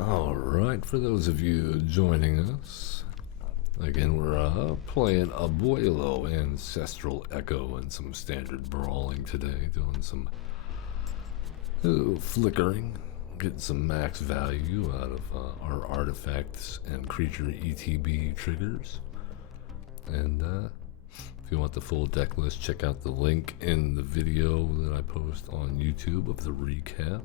Alright, for those of you joining us, again we're playing Abuelo Ancestral Echo and some standard brawling today, doing some flickering, getting some max value out of our artifacts and creature ETB triggers. And if you want the full deck list, check out the link in the video that I post on YouTube of the recap.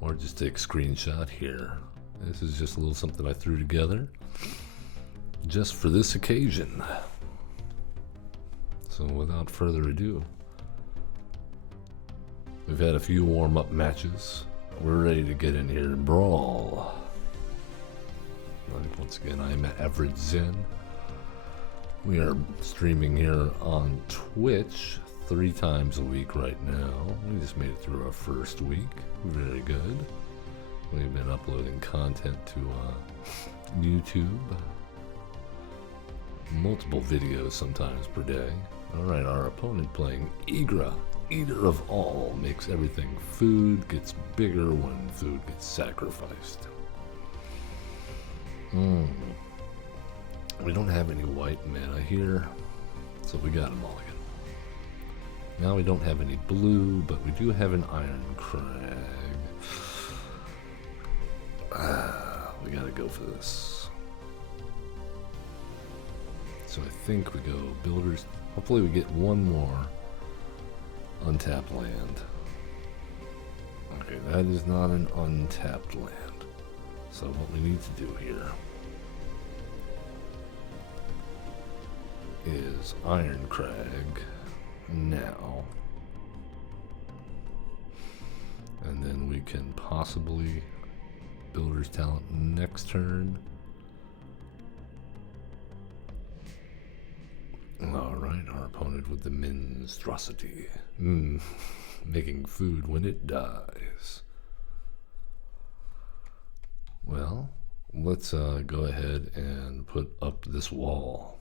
Or just take a screenshot here. This is just a little something I threw together just for this occasion. So without further ado, we've had a few warm-up matches. We're ready to get in here and brawl. Once again, I'm Average Zen. We are streaming here on Twitch 3 times a week right now. We just made it through our first week. Very good. We've been uploading content to YouTube. Multiple videos sometimes per day. Alright, our opponent playing Igra, Eater of All, makes everything food, gets bigger when food gets sacrificed. We don't have any white mana here, so we got them all again. Now we don't have any blue, but we do have an Iron Crag. We gotta go for this. So I think we go builders. Hopefully we get one more untapped land. Okay, that is not an untapped land. So what we need to do here is Iron Crag now, and then we can possibly builder's talent next turn. Alright, our opponent with the monstrosity, making food when it dies. Well, let's go ahead and put up this wall.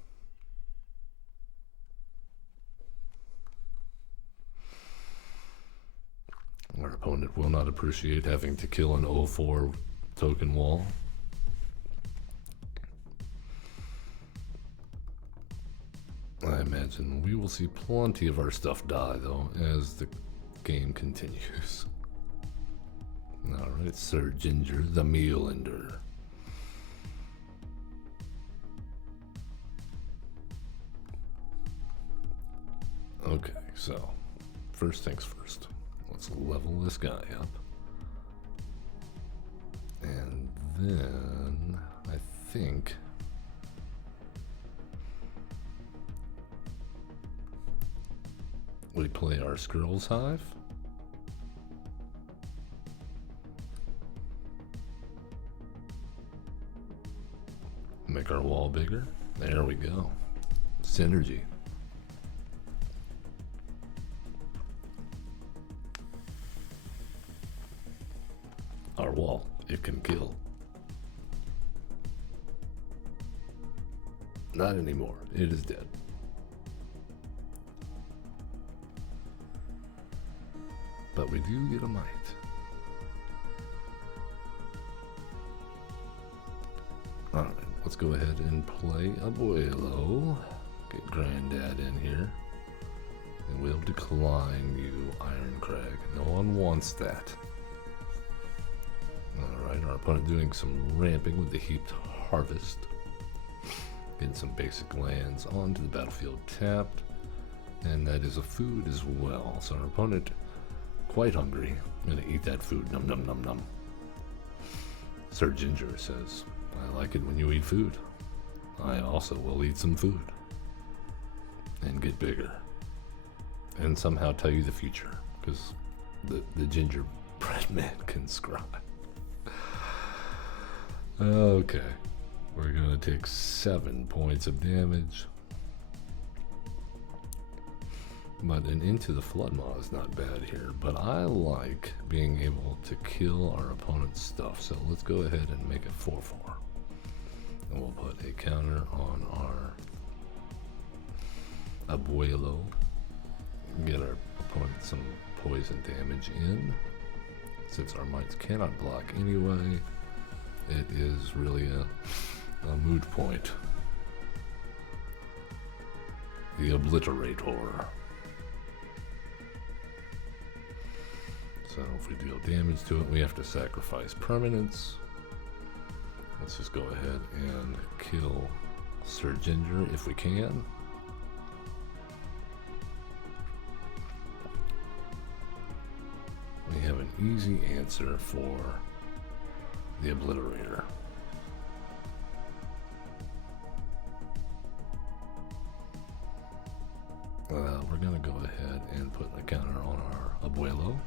Our opponent will not appreciate having to kill an 0-4 token wall. I imagine we will see plenty of our stuff die, though, as the game continues. Alright, Sir Ginger the Mealender. Okay, so first things first. Let's level this guy up. And then I think we play our Squirrel's Hive. Make our wall bigger. There we go. Synergy. Our wall, it can kill. Not anymore, it is dead. But we do get a mite. Alright, let's go ahead and play Abuelo. Get Granddad in here. And we'll decline you, Iron Crag. No one wants that. Alright, our opponent doing some ramping with the heaped harvest. Getting some basic lands onto the battlefield tapped. And that is a food as well. So our opponent, quite hungry, gonna eat that food. Num num num num. Sir Ginger says, I like it when you eat food. I also will eat some food. And get bigger. And somehow tell you the future. Because the gingerbread man can scribe. Okay, we're gonna take 7 points of damage. But an Into the Flood Maw is not bad here, but I like being able to kill our opponent's stuff, so let's go ahead and make it 4-4. And we'll put a counter on our Abuelo. Get our opponent some poison damage in. Since our mites cannot block anyway, it is really a moot point. The Obliterator. So if we deal damage to it, we have to sacrifice permanents. Let's just go ahead and kill Sir Ginger if we can. We have an easy answer for the Obliterator. We're going to go ahead and put a counter on our Abuelo.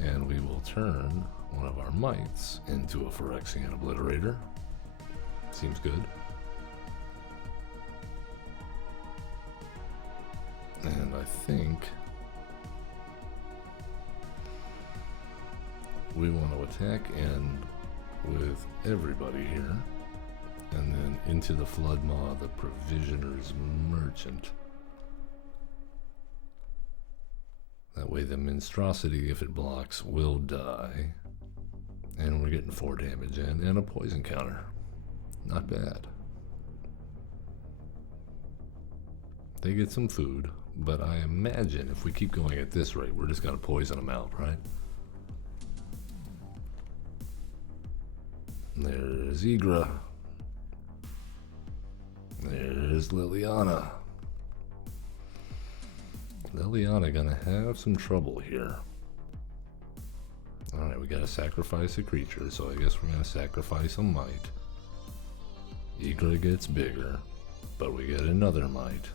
And we will turn one of our mites into a Phyrexian Obliterator. Seems good. And I think we want to attack in with everybody here. And then into the Flood Maw, the Provisioner's Merchant. That way the Monstrosity, if it blocks, will die. And we're getting 4 damage in and a poison counter. Not bad. They get some food, but I imagine if we keep going at this rate, we're just going to poison them out, right? There's Igra. There's Liliana. Liliana gonna have some trouble here. Alright, we gotta sacrifice a creature, so I guess we're gonna sacrifice a mite. Igra gets bigger, but we get another mite.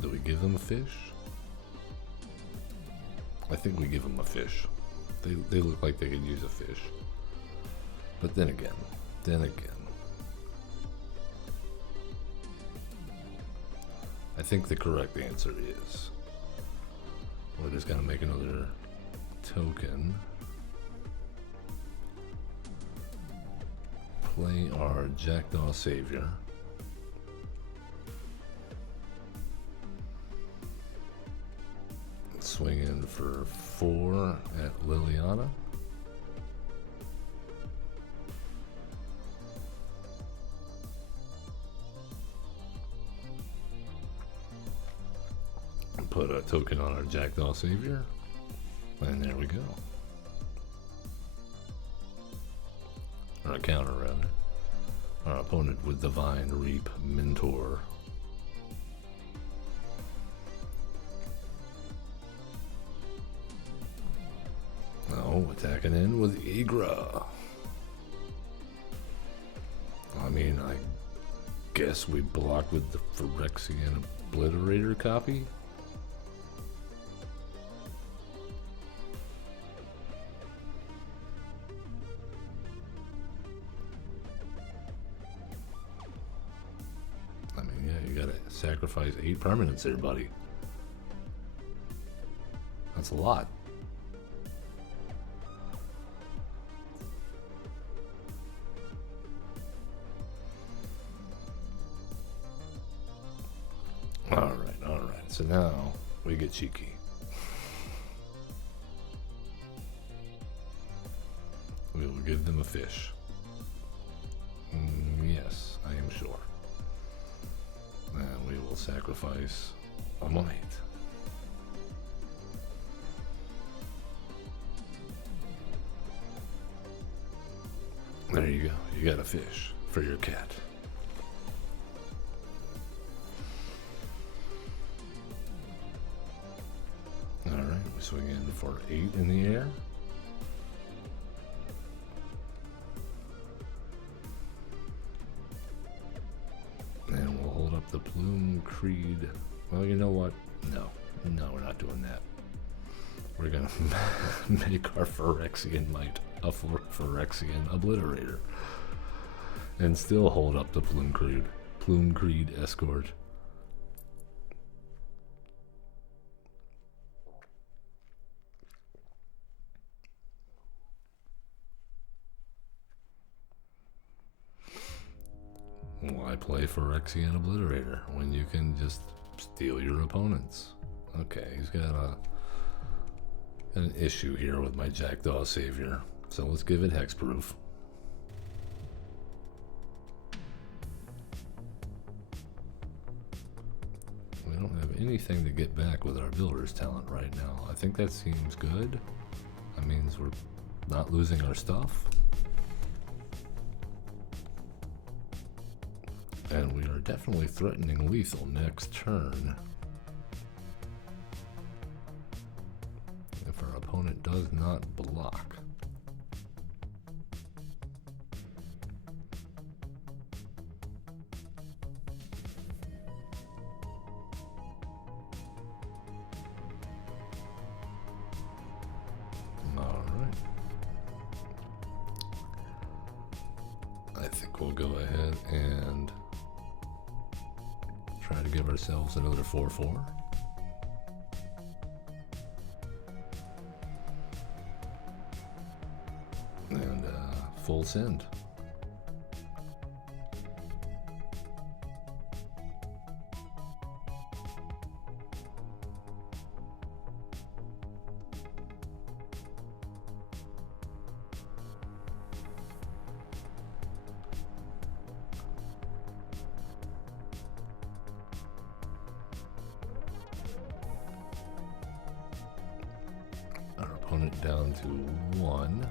Do we give them a fish? I think we give them a fish. They look like they could use a fish. But then again. I think the correct answer is we're just gonna make another token. Play our Jackdaw Savior. Swing in for 4 at Liliana. Put a token on our Jackdaw Savior. And there we go. Or a counter, rather. Our opponent with Divine Reap Mentor. Attacking in with Igra. I mean, I guess we block with the Phyrexian Obliterator copy. I mean, yeah, you gotta sacrifice 8 permanents there, buddy. That's a lot. Alright, so now we get cheeky. We will give them a fish. Yes, I am sure. And we will sacrifice a mite. There you go, you got a fish for your cat. Swing in for 8 in the air. And we'll hold up the Plume Creed. Well, you know what? No, we're not doing that. We're gonna make our Phyrexian mite a Phyrexian Obliterator. And still hold up the Plume Creed Escort. play Phyrexian Obliterator when you can just steal your opponents? Okay, he's got an issue here with my Jackdaw Savior, so let's give it hexproof. We don't have anything to get back with our builder's talent right now. I think that seems good. That means we're not losing our stuff. And we are definitely threatening lethal next turn. If our opponent does not block. Alright. I think we'll go ahead and try to give ourselves another 4-4. And full send. Our opponent down to 1.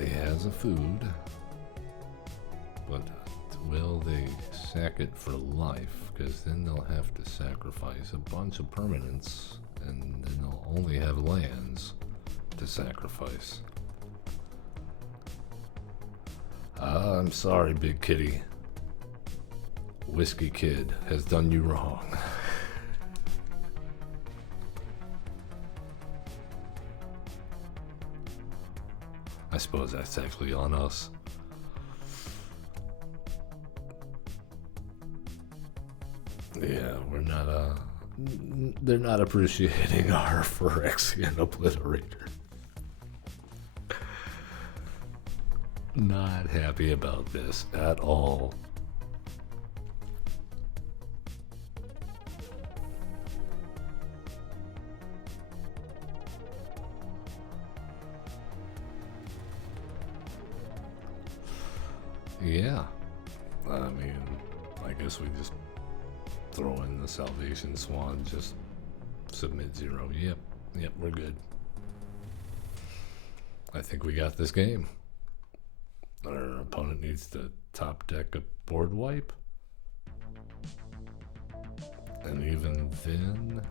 He has a food, but will they sack it for life? Because then they'll have to sacrifice a bunch of permanents, and then they'll only have lands to sacrifice. I'm sorry, Big Kitty. Whiskey Kid has done you wrong. I suppose that's actually on us. Yeah, we're not, they're not appreciating our Phyrexian Obliterator. Not happy about this at all. Yeah, I mean, I guess we just throw in the Salvation Swan, just submit 0. Yep, we're good. I think we got this game. Our opponent needs to top deck a board wipe. And even then,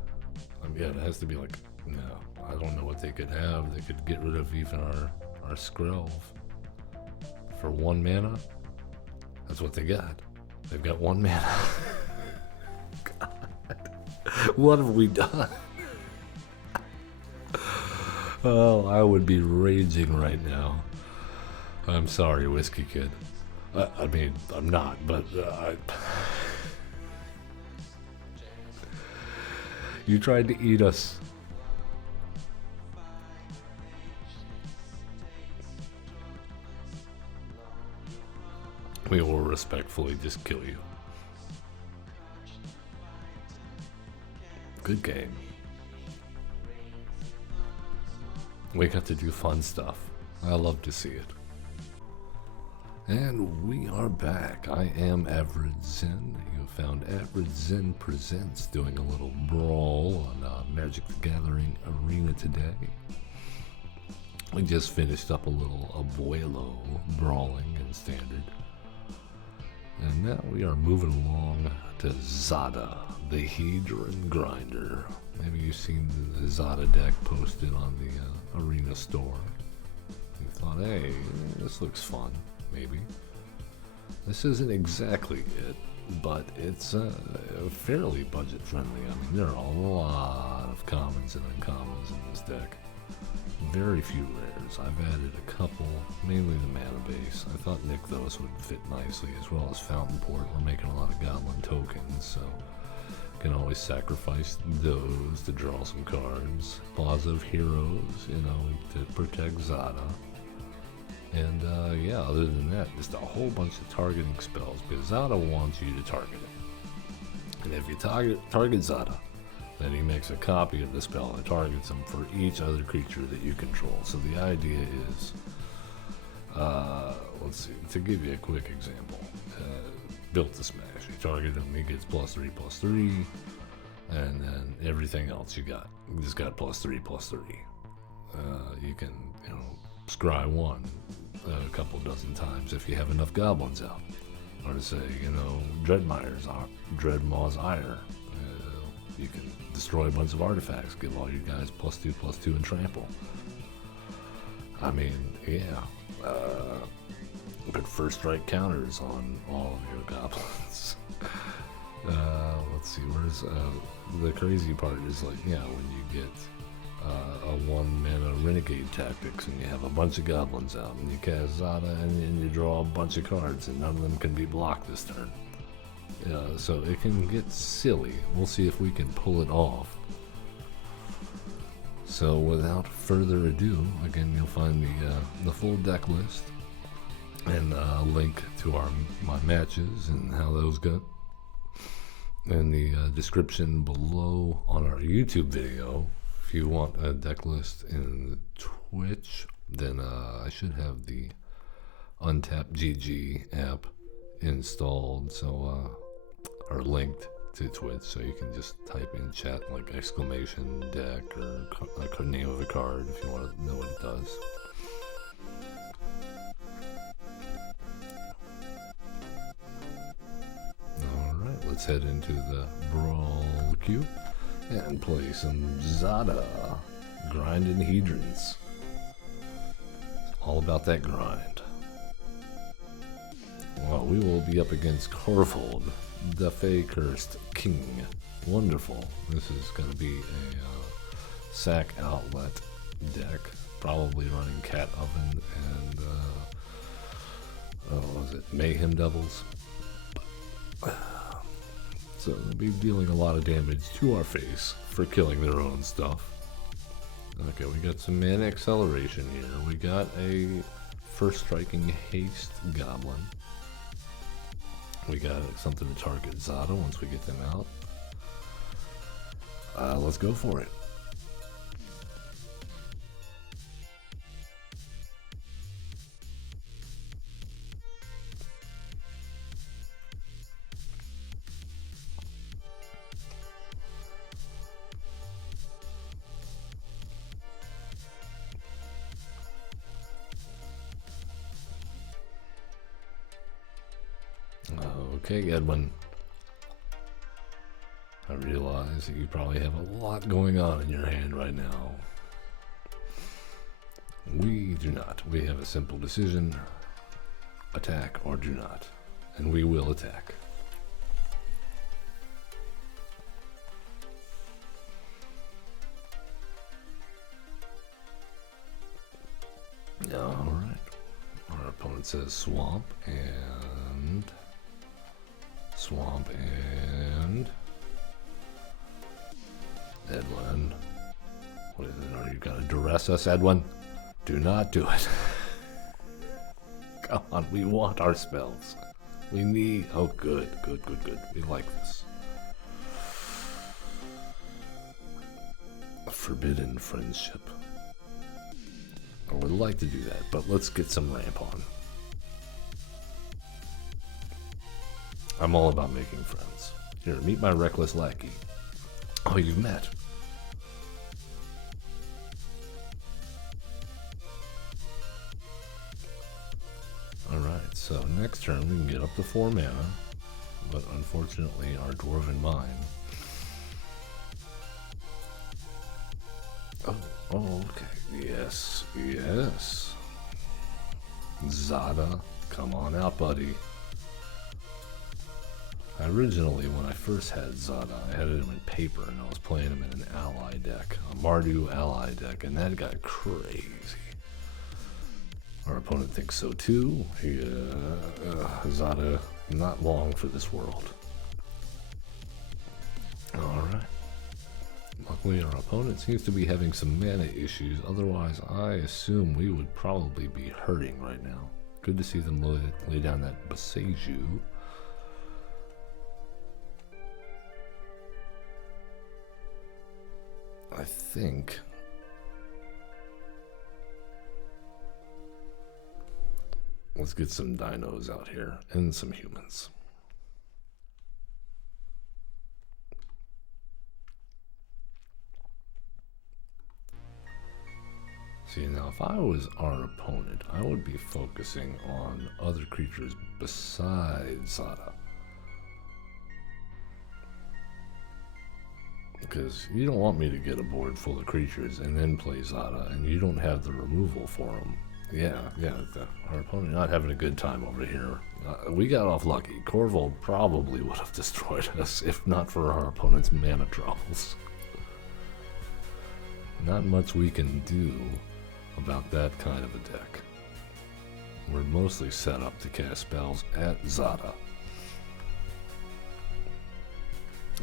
yeah, it has to be like, no, I don't know what they could have. They could get rid of even our Skrelv for 1 mana. That's what they got. They've got 1 mana. God. What have we done? Oh, I would be raging right now. I'm sorry, Whiskey Kid. I mean, I'm not, but you tried to eat us. We will respectfully just kill you. Good game. We got to do fun stuff. I love to see it. And we are back. I am Average Zen. You found Average Zen Presents doing a little brawl on Magic the Gathering Arena today. We just finished up a little Abuelo brawling in Standard. And now we are moving along to Zada, the Hedron Grinder. Maybe you've seen the Zada deck posted on the Arena Store. You thought, hey, this looks fun, maybe. This isn't exactly it, but it's fairly budget friendly. I mean, there are a lot of commons and uncommons in this deck. Very few rares. I've added a couple, mainly the mana base. I thought Nykthos would fit nicely, as well as Fountain Port. We're making a lot of goblin tokens, so can always sacrifice those to draw some cards. Plaza of Heroes, you know, to protect Zada. And yeah, other than that, just a whole bunch of targeting spells, because Zada wants you to target it. And if you target Zada, then he makes a copy of the spell and targets him for each other creature that you control. So the idea is, let's see, to give you a quick example, Built to Smash. You target him, he gets +3/+3, and then everything else you just got +3/+3. You can, scry one a couple dozen times if you have enough goblins out. Or to say, Dreadmaw's Ire. You can destroy a bunch of artifacts, give all you guys +2/+2 and trample. I mean, yeah. Put first strike counters on all of your goblins. Let's see, where's the crazy part is when you get a 1-mana renegade tactics and you have a bunch of goblins out and you cast Zada and you draw a bunch of cards and none of them can be blocked this turn. So it can get silly. We'll see if we can pull it off. So without further ado, again, you'll find the full deck list and a link to my matches and how those go in the description below on our YouTube video. If you want a deck list in Twitch, then I should have the Untapped GG app installed, or linked to Twitch, so you can just type in chat like exclamation deck or like the name of a card if you want to know what it does. Alright, let's head into the Brawl queue and play some Zada, grinding Hedrons. All about that grind. Well, we will be up against Corvold, the Fey Cursed King. Wonderful. This is going to be a sack outlet deck, probably running Cat Oven and Mayhem Devils. So they'll be dealing a lot of damage to our face for killing their own stuff. Okay, we got some mana acceleration here. We got a first striking haste goblin. We got something to target Zada once we get them out. Let's go for it. Okay, Edwin. I realize that you probably have a lot going on in your hand right now. We do not. We have a simple decision. Attack or do not. And we will attack. Alright. Our opponent says swamp and... Edwin. What is it? Are you gonna duress us, Edwin? Do not do it. Come on, we want our spells. We need... Oh, good. We like this. A forbidden friendship. I would like to do that, but let's get some ramp on. I'm all about making friends. Here, meet my reckless lackey. Oh, you've met. Alright, so next turn we can get up to 4 mana, but unfortunately our Dwarven Mine. Oh, okay. Yes. Zada, come on out, buddy. Originally, when I first had Zada, I had him in paper, and I was playing him in an ally deck, a Mardu ally deck, and that got crazy. Our opponent thinks so too. Zada, not long for this world. Alright. Luckily, our opponent seems to be having some mana issues. Otherwise, I assume we would probably be hurting right now. Good to see them lay down that Boseiju. I think let's get some dinos out here and some humans. See, now if I was our opponent, I would be focusing on other creatures besides Zada. Because you don't want me to get a board full of creatures and then play Zada, and you don't have the removal for them. Yeah, our opponent not having a good time over here. We got off lucky. Corval probably would have destroyed us if not for our opponent's mana troubles. Not much we can do about that kind of a deck. We're mostly set up to cast spells at Zada.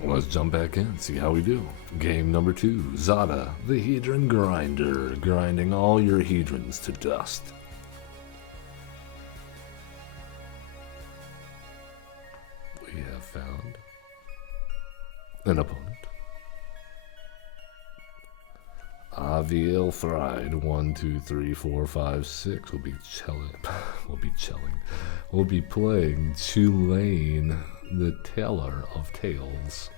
Let's jump back in, see how we do. Game number 2, Zada, the Hedron Grinder, grinding all your Hedrons to dust. We have found an opponent. Aviel Fried, 1, 2, 3, 4, 5, 6. We'll be playing Tulane, the Teller of Tales.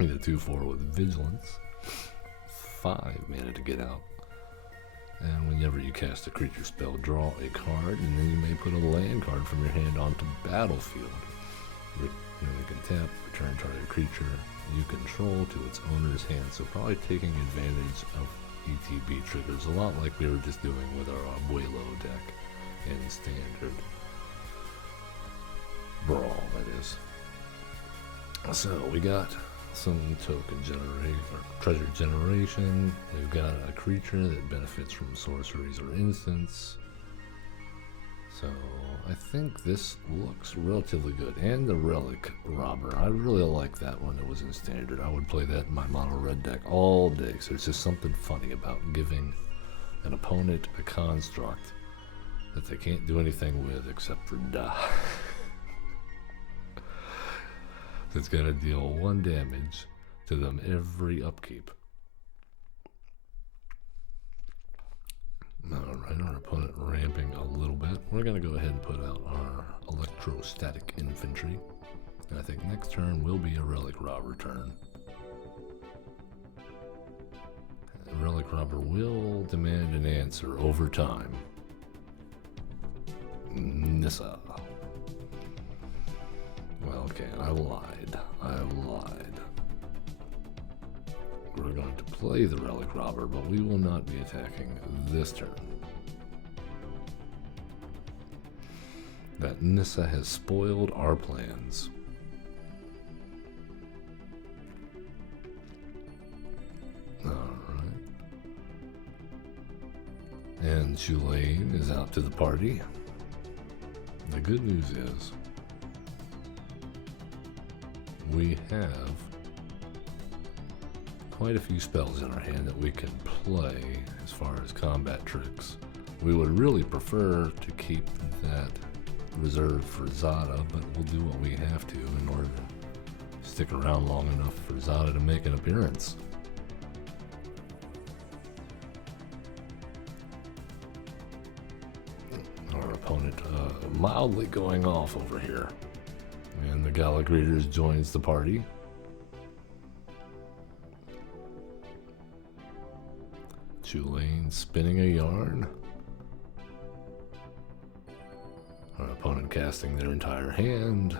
Need a 2/4 with Vigilance. 5 mana to get out. And whenever you cast a creature spell, draw a card, and then you may put a land card from your hand onto battlefield. You can tap, return target creature you control to its owner's hand. So probably taking advantage of ETB triggers, a lot like we were just doing with our Abuelo deck in Standard Brawl, that is. So we got some token generation or treasure generation. We've got a creature that benefits from sorceries or instants. So I think this looks relatively good. And the Relic Robber. I really like that one that was in Standard. I would play that in my mono red deck all day. So there's just something funny about giving an opponent a construct that they can't do anything with except for die. It's going to deal 1 damage to them every upkeep. Alright, our opponent ramping a little bit. We're going to go ahead and put out our electrostatic infantry. And I think next turn will be a Relic Robber turn. And Relic Robber will demand an answer over time. Nissa. Well, okay, I lied. We're going to play the Relic Robber, but we will not be attacking this turn. That Nissa has spoiled our plans. Alright. And Tulane is out to the party. The good news is we have quite a few spells in our hand that we can play as far as combat tricks. We would really prefer to keep that reserved for Zada, but we'll do what we have to in order to stick around long enough for Zada to make an appearance. Our opponent mildly going off over here. And the Gallic Readers joins the party. Tulane spinning a yarn. Our opponent casting their entire hand.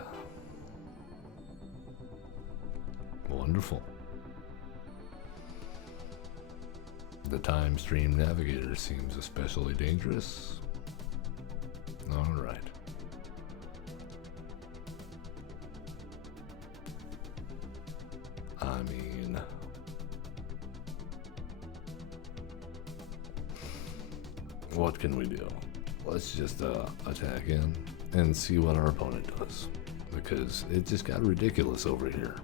Wonderful. The Time Stream Navigator seems especially dangerous. Alright. I mean, what can we do? Let's just attack in and see what our opponent does, because it just got ridiculous over here.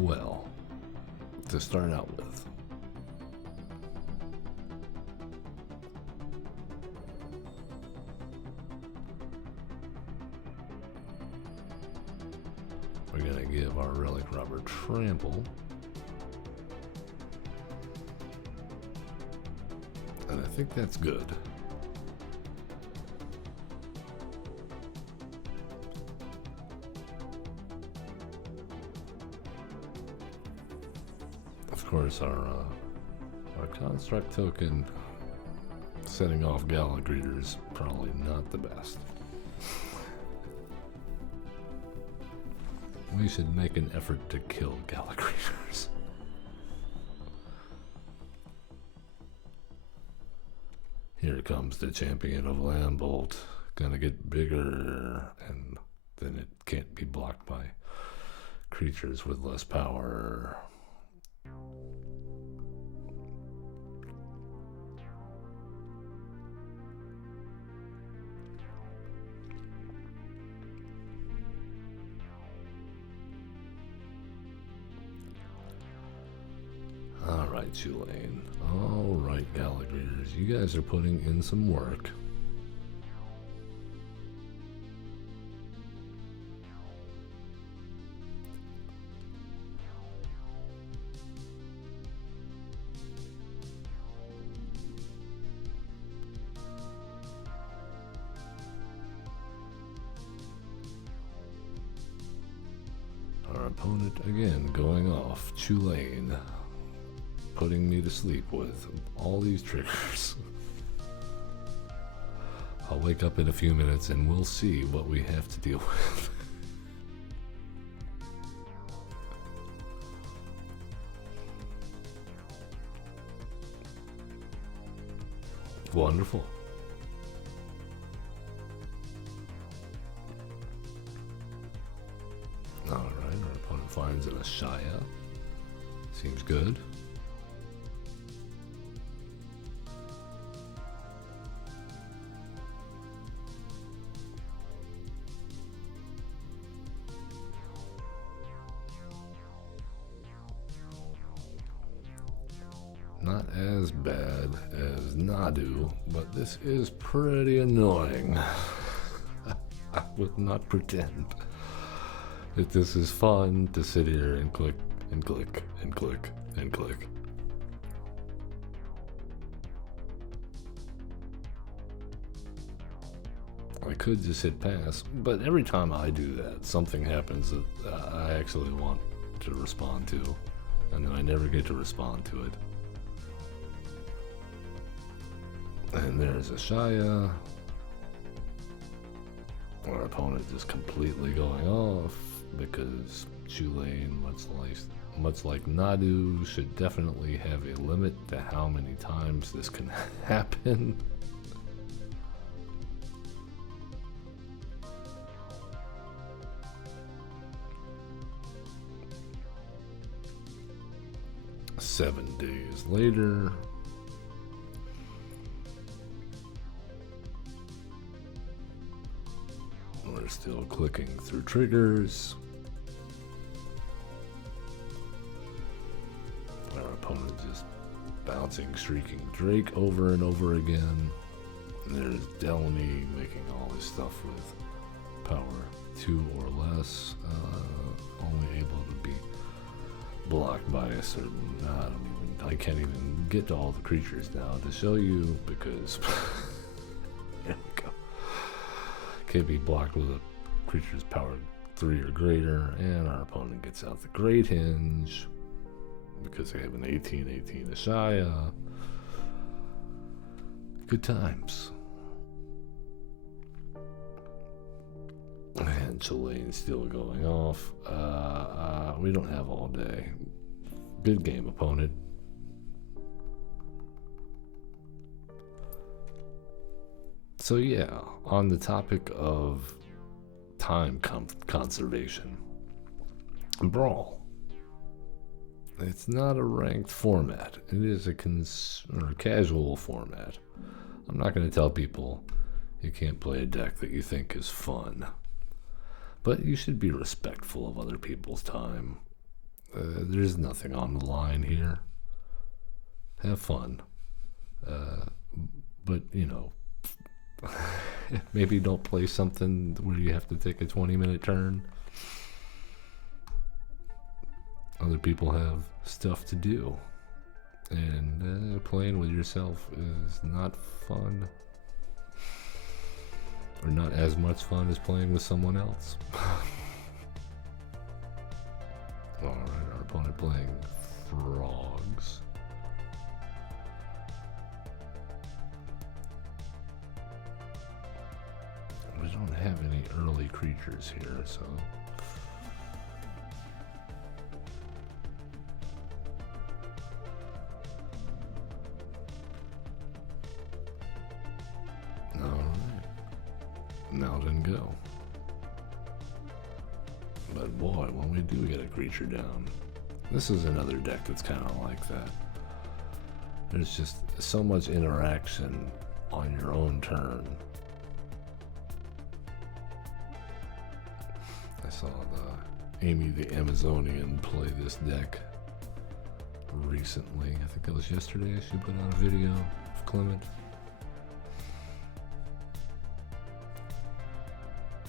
Well, to start out with, we're going to give our relic robber trample. And I think that's good. Of course, our construct token setting off Gala Greeters probably not the best. We should make an effort to kill Gala Greeters. Here comes the champion of Lambolt. Gonna get bigger, and then it can't be blocked by creatures with less power. Alright, Tulane. Alright, Gala Greeters. You guys are putting in some work. Our opponent again going off. Tulane. Putting me to sleep with all these triggers. I'll wake up in a few minutes and we'll see what we have to deal with. Wonderful. Alright, our opponent finds an Ashaya. Seems good. Not as bad as Nadu, but this is pretty annoying. I would not pretend that this is fun to sit here and click and click and click and click. I could just hit pass, but every time I do that, something happens that I actually want to respond to, and then I never get to respond to it. And there's Ashaya. Our opponent is completely going off because Tulane, much like Nadu, should definitely have a limit to how many times this can happen. Seven days later. We're still clicking through triggers. Our opponent just bouncing, shrieking Drake over and over again. And there's Delany making all this stuff with power 2 or less, only able to be blocked by a certain. I can't even get to all the creatures now to show you because there we go. Can't be blocked with a creature's power 3 or greater, and our opponent gets out the Great Hinge because they have an 18/18 Ashaya. Good times. And Tulane's still going off. We don't have all day. Good game, opponent. So yeah, on the topic of time conservation, Brawl. It's not a ranked format. It is a casual format. I'm not going to tell people you can't play a deck that you think is fun. But you should be respectful of other people's time. there's nothing on the line here. Have fun. But, you know, maybe don't play something where you have to take a 20-minute turn. Other people have stuff to do. And playing with yourself is not fun. Or not as much fun as playing with someone else. Alright, our opponent playing frogs. We don't have any early creatures here, so... Alright. Now didn't go. But boy, when we do get a creature down, this is another deck that's kind of like that. There's just so much interaction on your own turn. I saw Amy the Amazonian play this deck recently. I think it was yesterday she put out a video of Clement.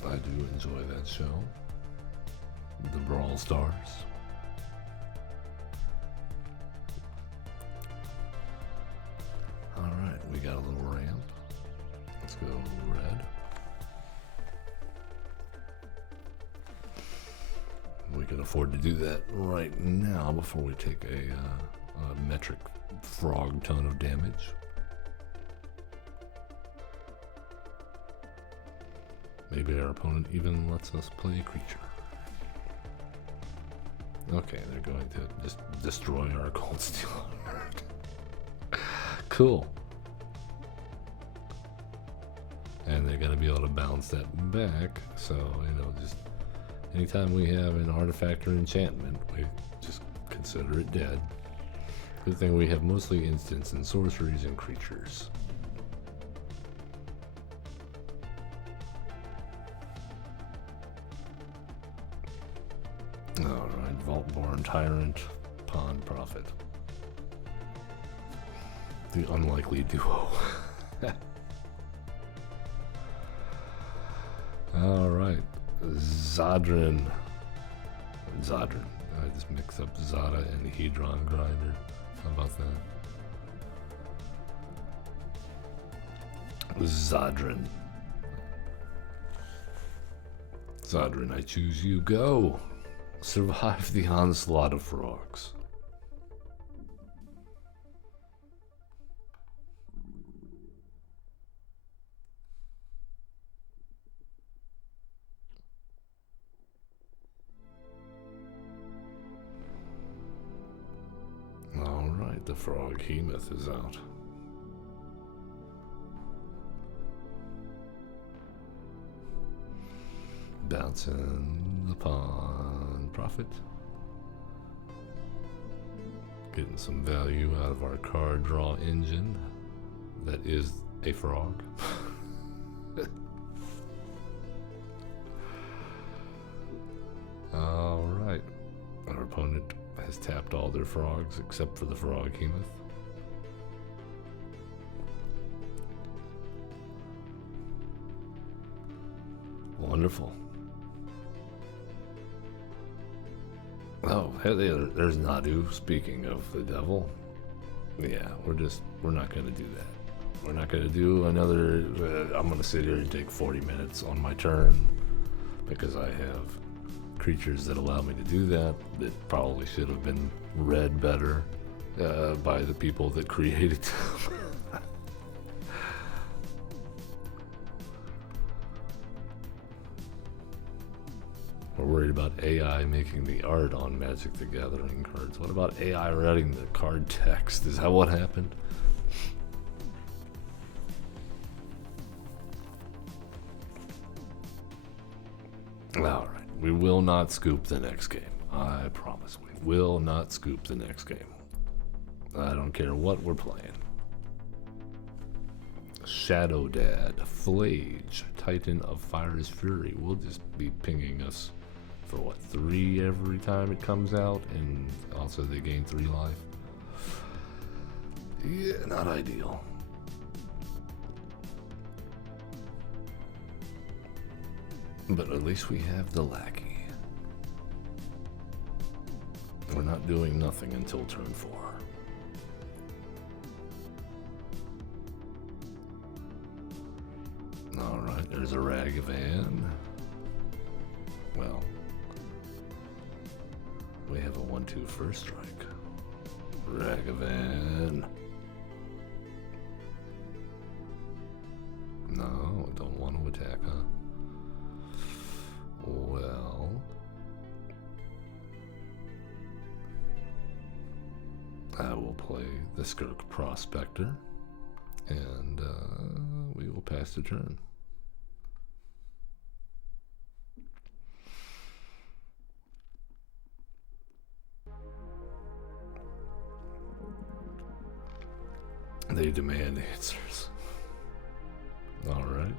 I do enjoy that show. The Brawl Stars. Alright, we got a little ramp. Let's go red. We can afford to do that right now before we take a metric frog ton of damage. Maybe our opponent even lets us play a creature. Okay, they're going to just destroy our Cold Steel. Cool. And they're going to be able to bounce that back. So, you know, just anytime we have an artifact or enchantment, we just consider it dead. Good thing we have mostly instants and sorceries and creatures. Alright, Vault-Born Tyrant, Pawn Prophet. The unlikely duo. Alright, Zadrin. I just mixed up Zada and Hedron Grinder. How about that? Zadrin. Zadrin, I choose you. Go! Survive the onslaught of frogs. Alright, the frog Hemoth is out. Bouncing the Pawn Prophet. Getting some value out of our card draw engine. That is a frog. Alright. Our opponent has tapped all their frogs except for the frog Hemoth. Wonderful. Oh, hey, there's Nadu. Speaking of the devil, yeah, we're not gonna do that. We're not gonna do another. I'm gonna sit here and take 40 minutes on my turn because I have creatures that allow me to do that. That probably should have been read better by the people that created them. We're worried about AI making the art on Magic the Gathering cards. What about AI writing the card text? Is that what happened? Alright, we will not scoop the next game. I promise we will not scoop the next game. I don't care what we're playing. Shadow Dad, Flage, Titan of Fire's Fury will just be pinging us for what, 3 every time it comes out, and also they gain 3 life. Yeah, not ideal. But at least we have the lackey. We're not doing nothing until turn 4. Alright, there's a Ragavan. Well, we have a 1-2 first strike. Ragavan. No, I don't want to attack, huh? Well, I will play the Skirk Prospector, and we will pass the turn. They demand answers. All right.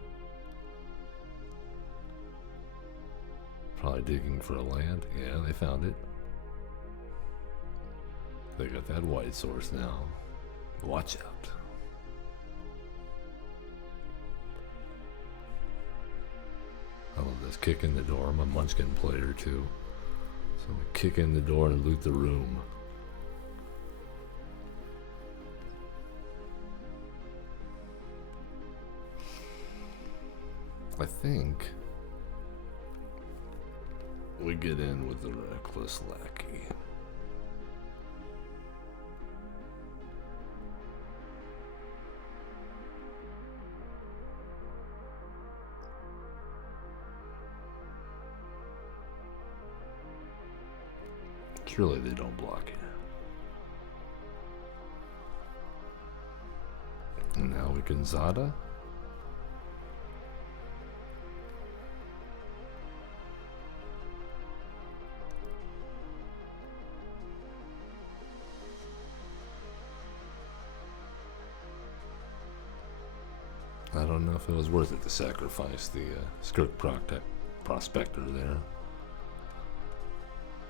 Probably digging for a land. Yeah, they found it. They got that white source now. Watch out. I love this kick in the door. I'm a Munchkin player too. So we kick in the door and loot the room. I think we get in with the reckless lackey. Surely they don't block it. And now we can Zada. I don't know if it was worth it to sacrifice the Skirk Prospector there.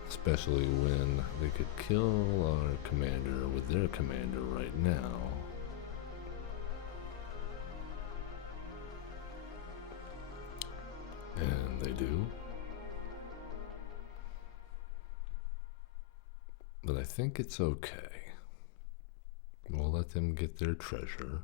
Especially when they could kill our commander with their commander right now. And they do. But I think it's okay. We'll let them get their treasure.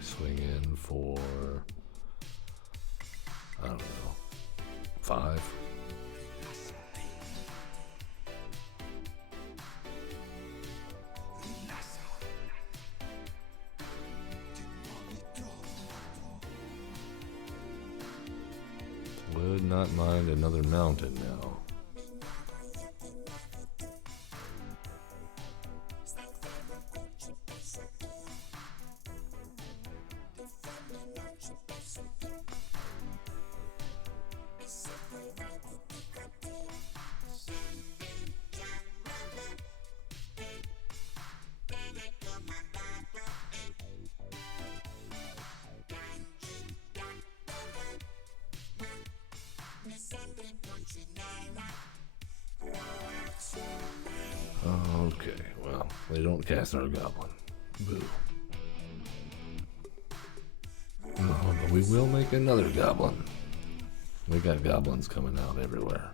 Swing in for, I don't know, 5. Would not mind another mountain now. Okay, well, they don't cast our goblin. Boo. No, but we will make another goblin. We got goblins coming out everywhere.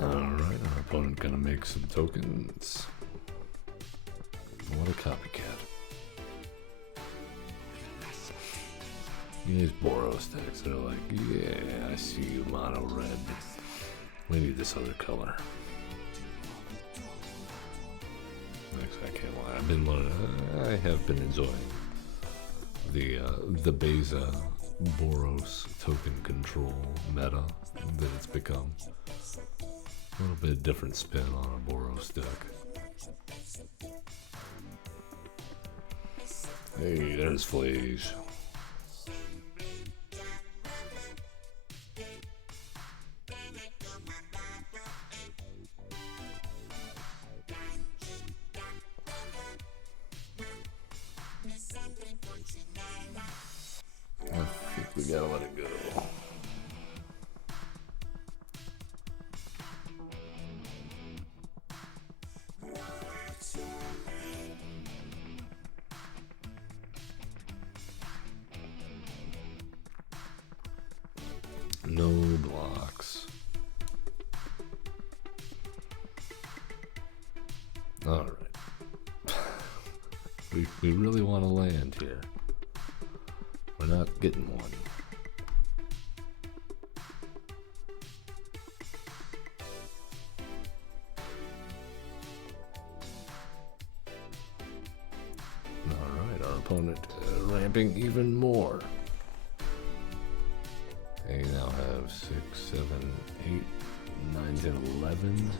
Alright, our opponent gonna make some tokens. What a copycat. These Boros decks, they're like, yeah, I see you, mono red. We need this other color. Actually, I can't lie. I have been enjoying the Beza Boros token control meta that it's become. A little bit different spin on a Boros deck. Hey, there's Flage. I think we gotta let it go. No blocks. All right. We really want to land here. We're not getting one. All right, our opponent ramping even more. They now have 6, 7, 8, 9, 10, 11.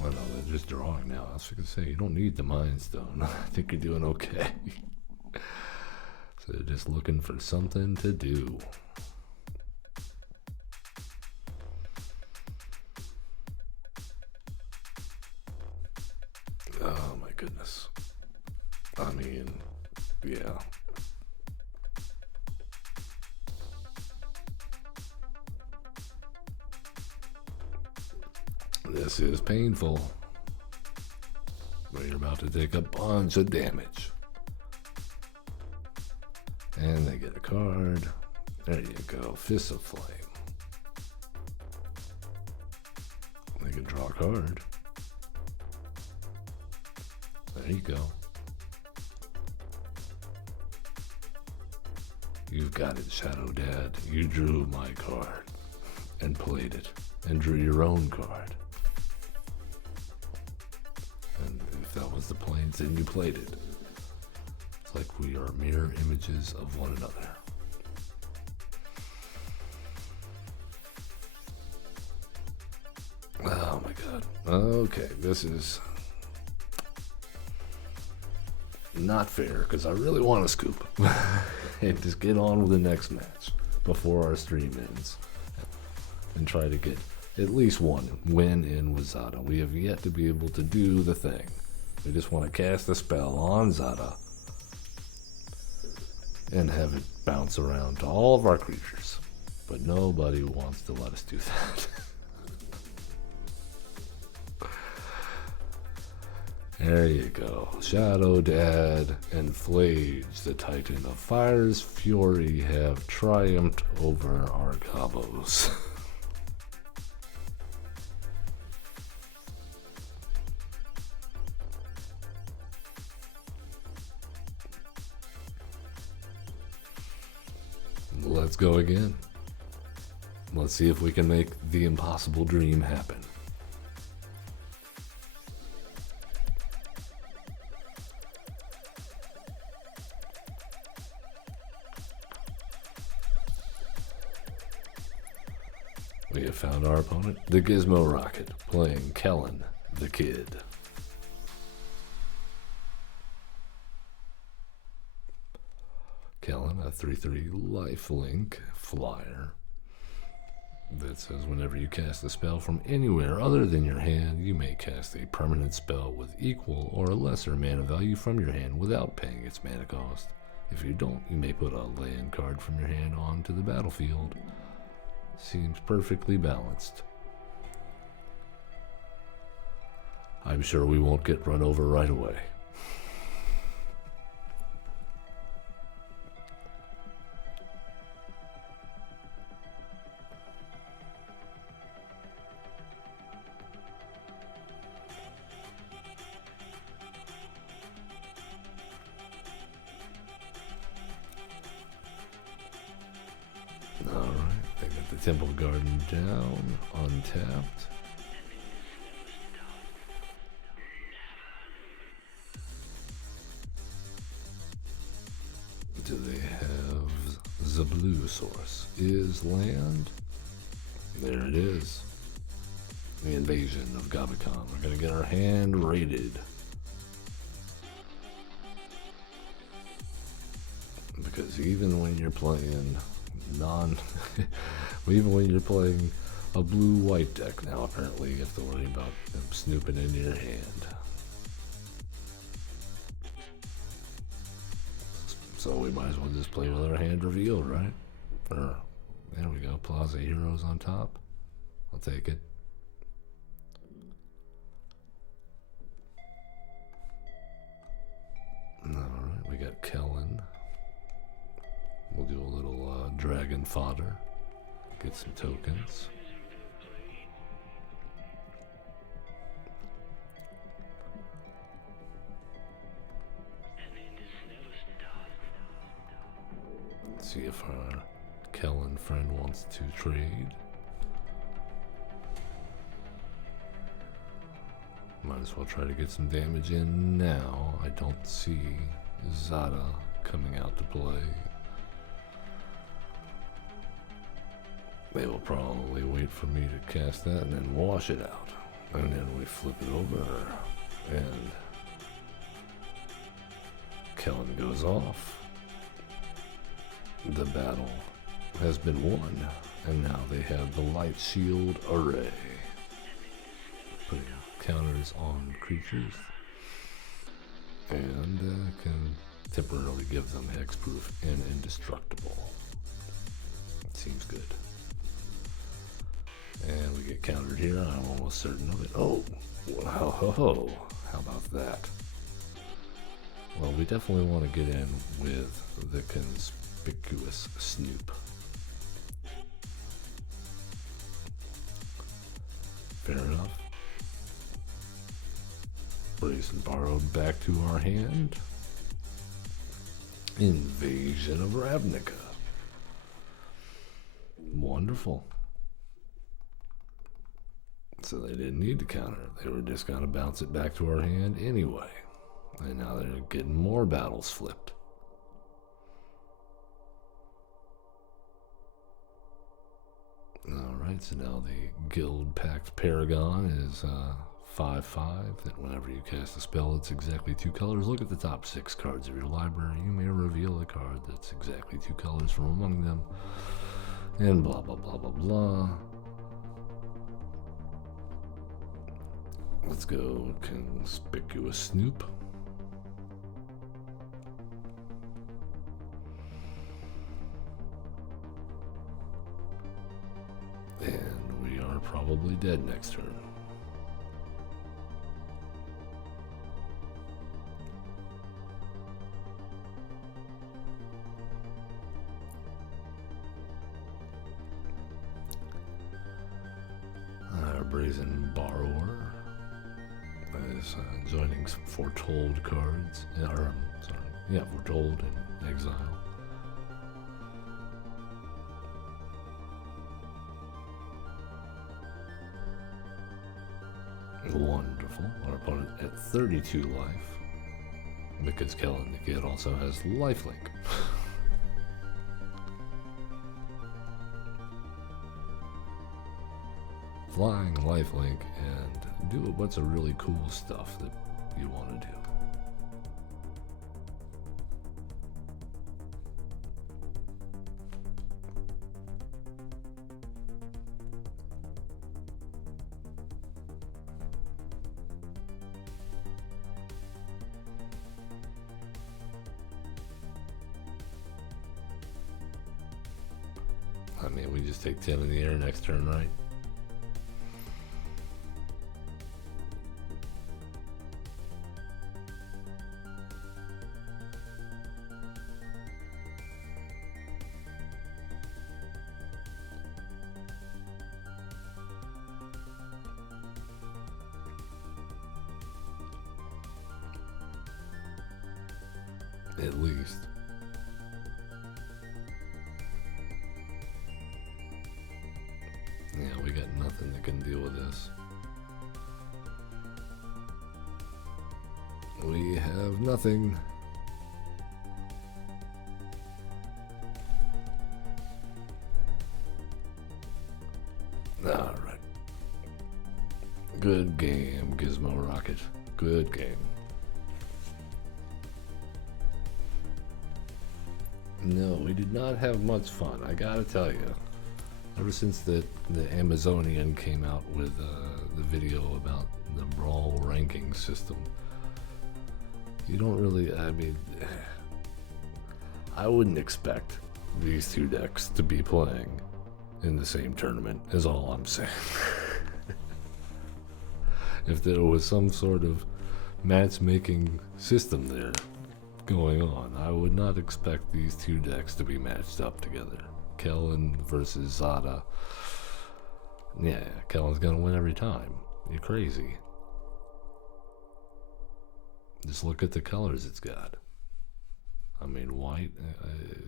Well, no, they're just drawing now. I was going to say, you don't need the Mind Stone. I think you're doing okay. So they're just looking for something to do. Oh my goodness. I mean, yeah. This is painful. But you're about to take a bunch of damage. And they get a card. There you go. Fist of Flame. They can draw a card. There you go. You've got it, Shadow Dad. You drew my card. And played it. And drew your own card. And if that was the planes, then you played it. It's like we are mirror images of one another. Oh my god. Okay, this is not fair because I really want to scoop and just get on with the next match before our stream ends and try to get at least one win in with Zada. We have yet to be able to do the thing. We just want to cast a spell on Zada and have it bounce around to all of our creatures. But nobody wants to let us do that. There you go. Shadow Dad and Flage, the Titan of Fire's Fury, have triumphed over our combos. Let's go again. Let's see if we can make the impossible dream happen. We have found our opponent, the Gizmo Rocket, playing Kellen the Kid. Kellen, a 3/3 lifelink flyer that says whenever you cast a spell from anywhere other than your hand, you may cast a permanent spell with equal or lesser mana value from your hand without paying its mana cost. If you don't, you may put a land card from your hand onto the battlefield. Seems perfectly balanced. I'm sure we won't get run over right away. Temple Garden down, untapped. Do they have the blue source is land. There it is. The invasion of Gabicon. We're gonna get our hand raided. Because even when you're playing even when you're playing a blue-white deck now, apparently you have to worry about them snooping into your hand. So we might as well just play with our hand revealed, right? Or, there we go, Plaza Heroes on top. I'll take it. Alright, we got Kellen. We'll do a little dragon fodder. Get some tokens. See if our Kellen friend wants to trade. Might as well try to get some damage in now. I don't see Zada coming out to play. They will probably wait for me to cast that and then wash it out. And then we flip it over. And Kellen goes off. The battle has been won. And now they have the light shield array. Putting counters on creatures. And can temporarily give them hexproof and indestructible. Seems good. And we get countered here. I'm almost certain of it. Oh, wow, how about that? Well, we definitely want to get in with the conspicuous snoop. Fair enough. Brazen borrowed back to our hand. Invasion of Ravnica. Wonderful. So they didn't need to counter it. They were just going to bounce it back to our hand anyway. And now they're getting more battles flipped. Alright, so now the Guild Pact Paragon is 5/5. That whenever you cast a spell, it's exactly 2 colors. Look at the top 6 cards of your library. You may reveal a card that's exactly 2 colors from among them. And blah, blah, blah, blah, blah. Let's go conspicuous snoop. And we are probably dead next turn. Our Brazen Borrower is joining some Foretold cards. Foretold and Exile. Wonderful. Our opponent at 32 life. Because Kellen the Kid also has lifelink. Flying, lifelink, and do what's a really cool stuff that you want to do. I mean, we just take 10 in the air next turn, right? At least. Yeah, we got nothing that can deal with this. We have nothing. Alright. Good game, Gizmo Rocket. Good game. No, we did not have much fun, I gotta tell you. Ever since the Amazonian came out with the video about the Brawl ranking system, you don't really, I mean, I wouldn't expect these two decks to be playing in the same tournament, is all I'm saying. If there was some sort of matchmaking system there going on, I would not expect these two decks to be matched up together. Kellen versus Zada. Yeah, Kellen's gonna win every time. You're crazy. Just look at the colors it's got. I mean, white,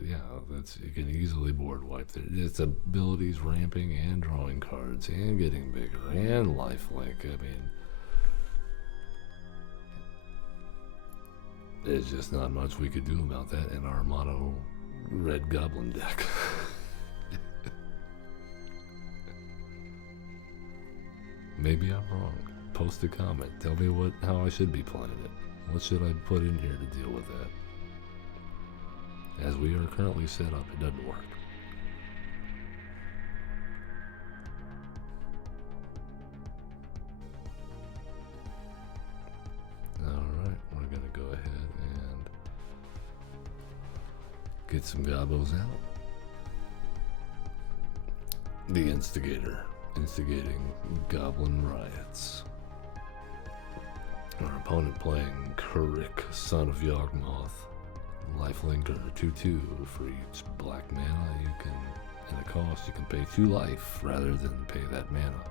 yeah, you can easily board wipe there. Its abilities, ramping and drawing cards and getting bigger and lifelink. I mean, there's just not much we could do about that in our mono red goblin deck. Maybe I'm wrong. Post a comment. Tell me how I should be playing it. What should I put in here to deal with that? As we are currently set up, it doesn't work. Alright, we're gonna go ahead and get some gobos out. The Instigator. Instigating goblin riots. Our opponent playing Kurik, son of Yawgmoth. Lifelinker 2/2 for each black mana you can, and a cost you can pay 2 life rather than pay that mana.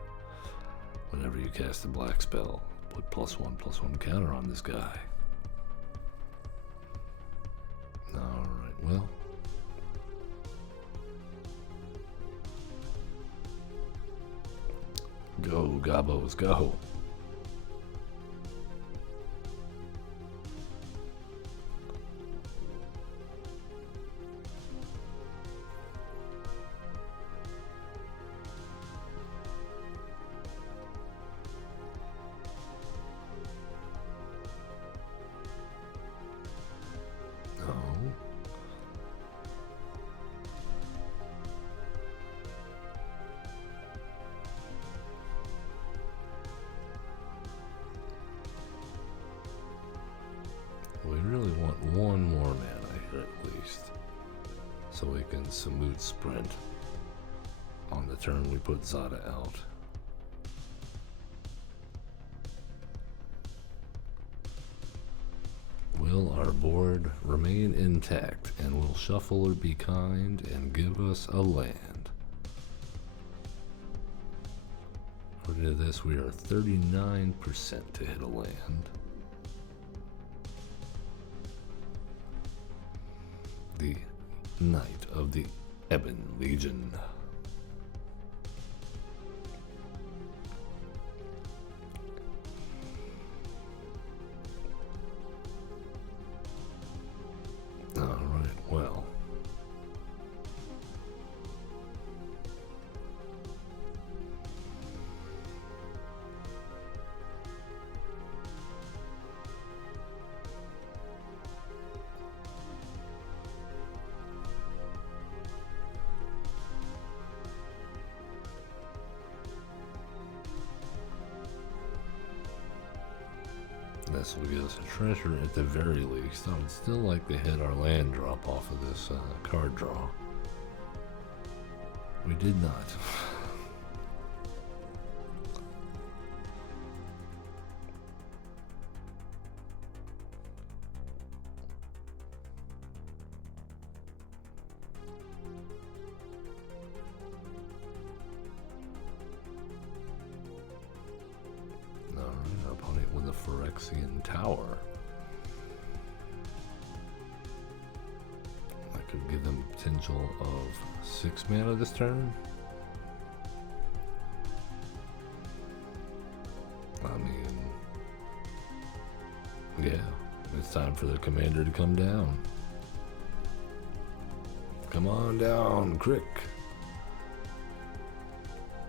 Whenever you cast a black spell, put +1/+1 counter on this guy. Alright, well. Go, Gobos, go. We really want one more mana here at least, so we can smooth sprint on the turn we put Zada out. Will our board remain intact, and will shuffle or be kind and give us a land? According to this, we are 39% to hit a land. The Knight of the Ebon Legion. Alright, well. This will get us a treasure at the very least. I would still like to hit our land drop off of this card draw. We did not. Our opponent with a Phyrexian Tower. I could give them potential of 6 mana this turn. I mean, yeah, it's time for the commander to come down. Come on down, Crick.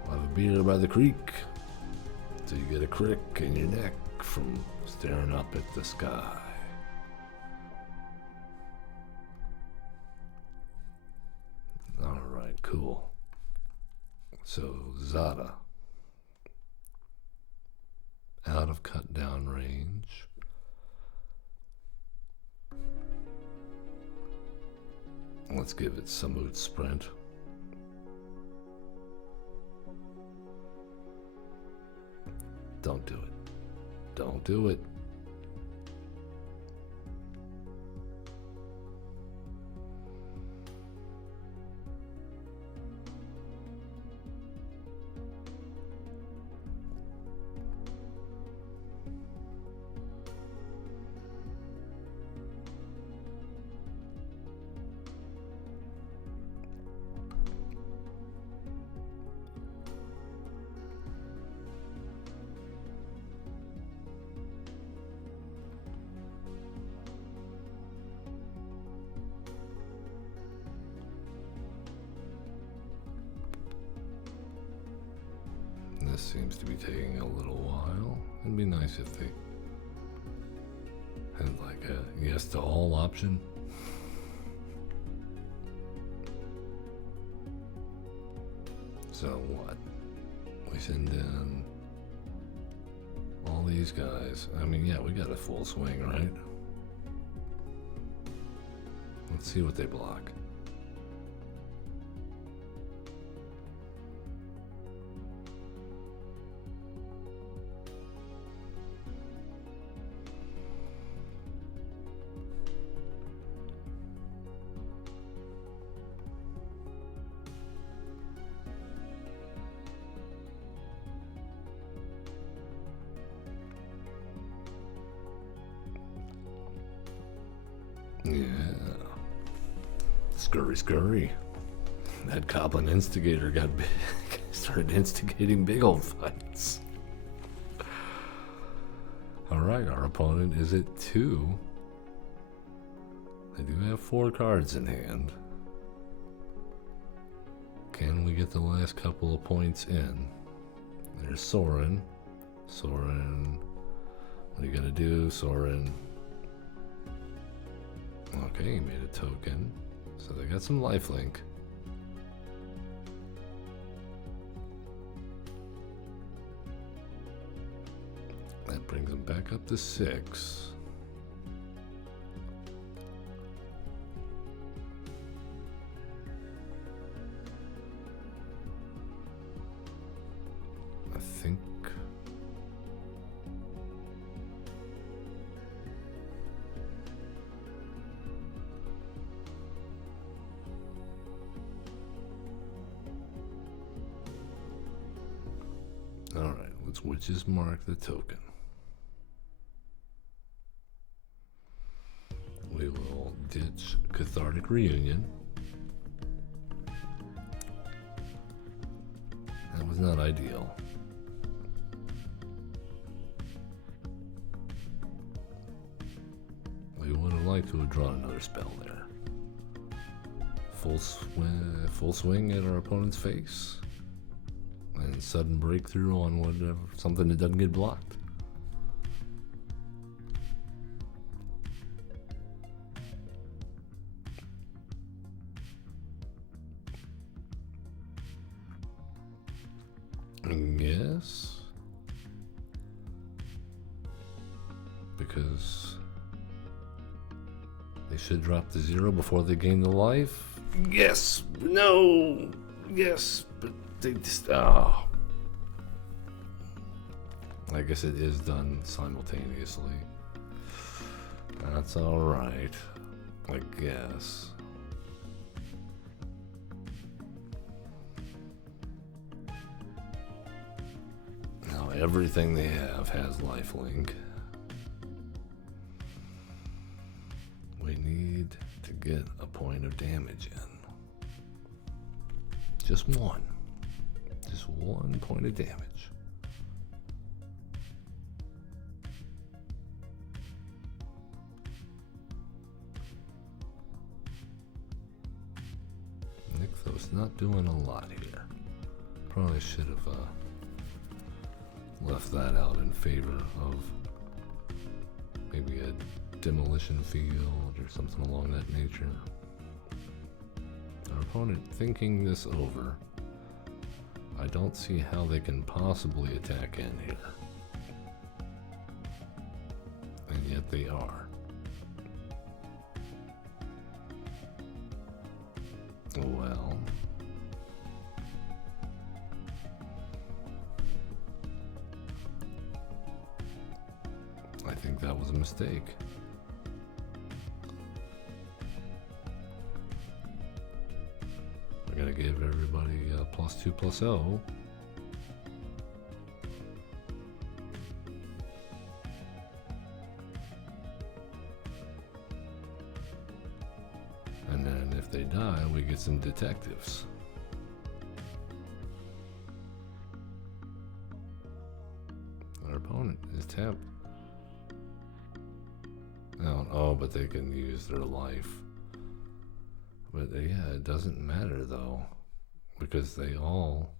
We'll have a beer by the creek till you get a crick in your neck from staring up at the sky. Alright, cool. So, Zada. Out of cut down range. Let's give it some mood sprint. Don't do it. Don't do it. This seems to be taking a little while. It'd be nice if they had like a yes to all option. So what? We send in all these guys. I mean, yeah, we got a full swing, right? Let's see what they block. Yeah. Scurry. That goblin instigator got big, started instigating big old fights. Alright, our opponent is at 2. They do have 4 cards in hand. Can we get the last couple of points in? There's Soren. Soren. What are you gonna do, Soren? Okay, he made a token. So they got some lifelink. That brings them back up to 6. I think alright, let's witches mark the token. We will ditch Cathartic Reunion. That was not ideal. We would have liked to have drawn another spell there. Full swing at our opponent's face. And sudden breakthrough on whatever, something that doesn't get blocked. Yes. Because they should drop to 0 before they gain the life. Yes. No. Yes. But they just, I guess it is done simultaneously. That's alright. I guess. Now everything they have has lifelink. We need to get a point of damage in. Just one. Just 1 point of damage. Nixos not doing a lot here. probably should have left that out in favor of maybe a demolition field or something along that nature. Our opponent thinking this over. I don't see how they can possibly attack in here. And yet they are. Well. I think that was a mistake. We're gonna give everybody +2/+0. And then if they die, we get some detectives. Our opponent is tapped. Oh, but they can use their life. But yeah, it doesn't matter though, because they all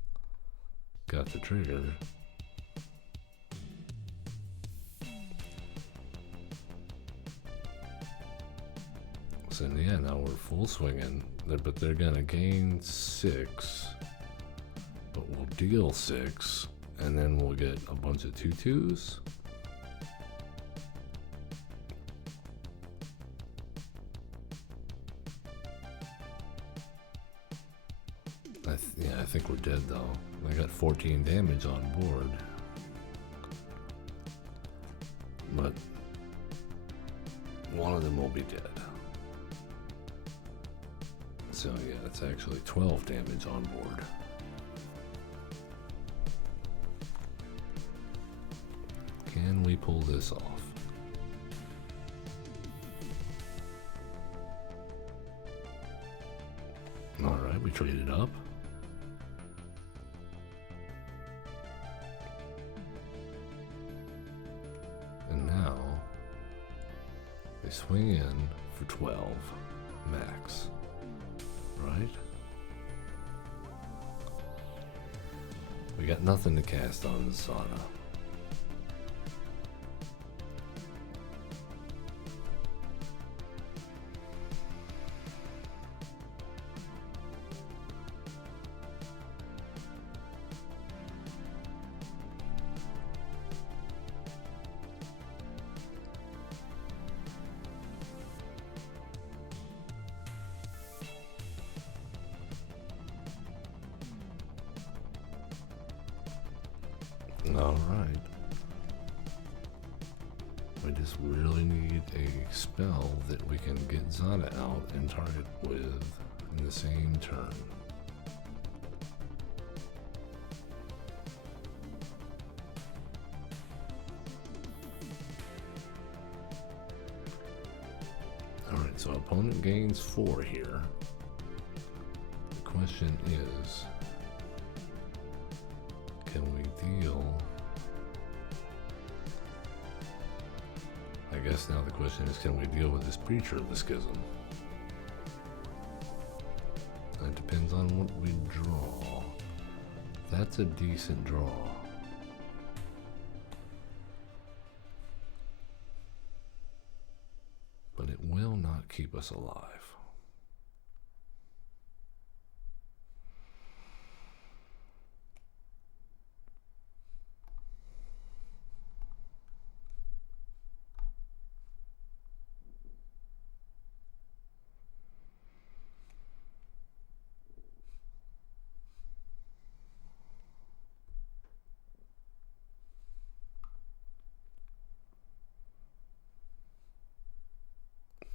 got the trigger. So yeah, now we're full swinging, but they're gonna gain 6, but we'll deal 6, and then we'll get a bunch of 2/2s. I think we're dead though. I got 14 damage on board. But one of them will be dead. So yeah, it's actually 12 damage on board. Can we pull this off? Alright, we traded up. And now they swing in for 12 max, right? We got nothing to cast on Zada. All right. We just really need a spell that we can get Zada out and target with in the same turn. All right, so opponent gains 4 here. The question is, can we deal? I guess now the question is, can we deal with this Preacher of the Schism? It depends on what we draw. That's a decent draw. But it will not keep us alive.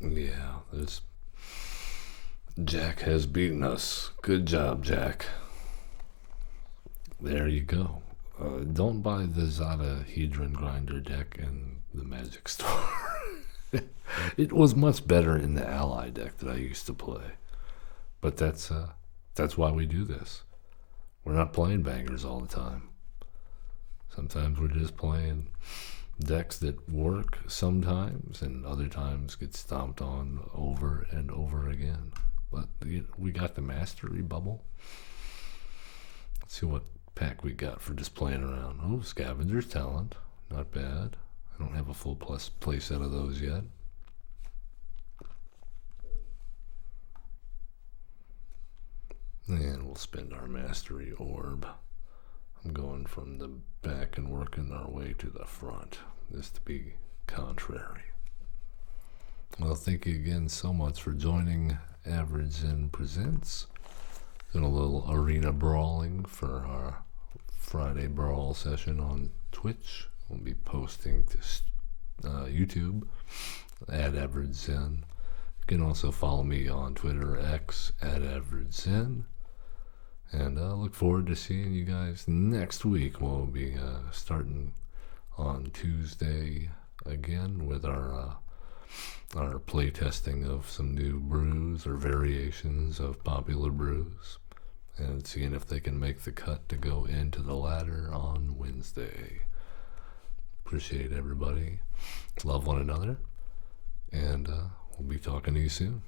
Yeah, this Jack has beaten us. Good job, Jack. There you go. Don't buy the Zada Hedron Grinder deck in the Magic Store. It was much better in the Ally deck that I used to play. But that's why we do this. We're not playing bangers all the time. Sometimes we're just playing decks that work sometimes, and other times get stomped on over and over again. But we got the mastery bubble. Let's see what pack we got for just playing around. Oh, Scavenger's Talent. Not bad. I don't have a full plus play set of those yet. And we'll spend our Mastery Orb. I'm going from the back and working our way to the front. This to be contrary. Well, thank you again so much for joining Average Zen Presents. Doing a little arena brawling for our Friday brawl session on Twitch. We'll be posting to YouTube at Average Zen. You can also follow me on Twitter, X, at Average Zen. And I look forward to seeing you guys next week. We'll be starting on Tuesday again with our play testing of some new brews or variations of popular brews, and seeing if they can make the cut to go into the ladder on Wednesday. Appreciate everybody. Love one another. And we'll be talking to you soon.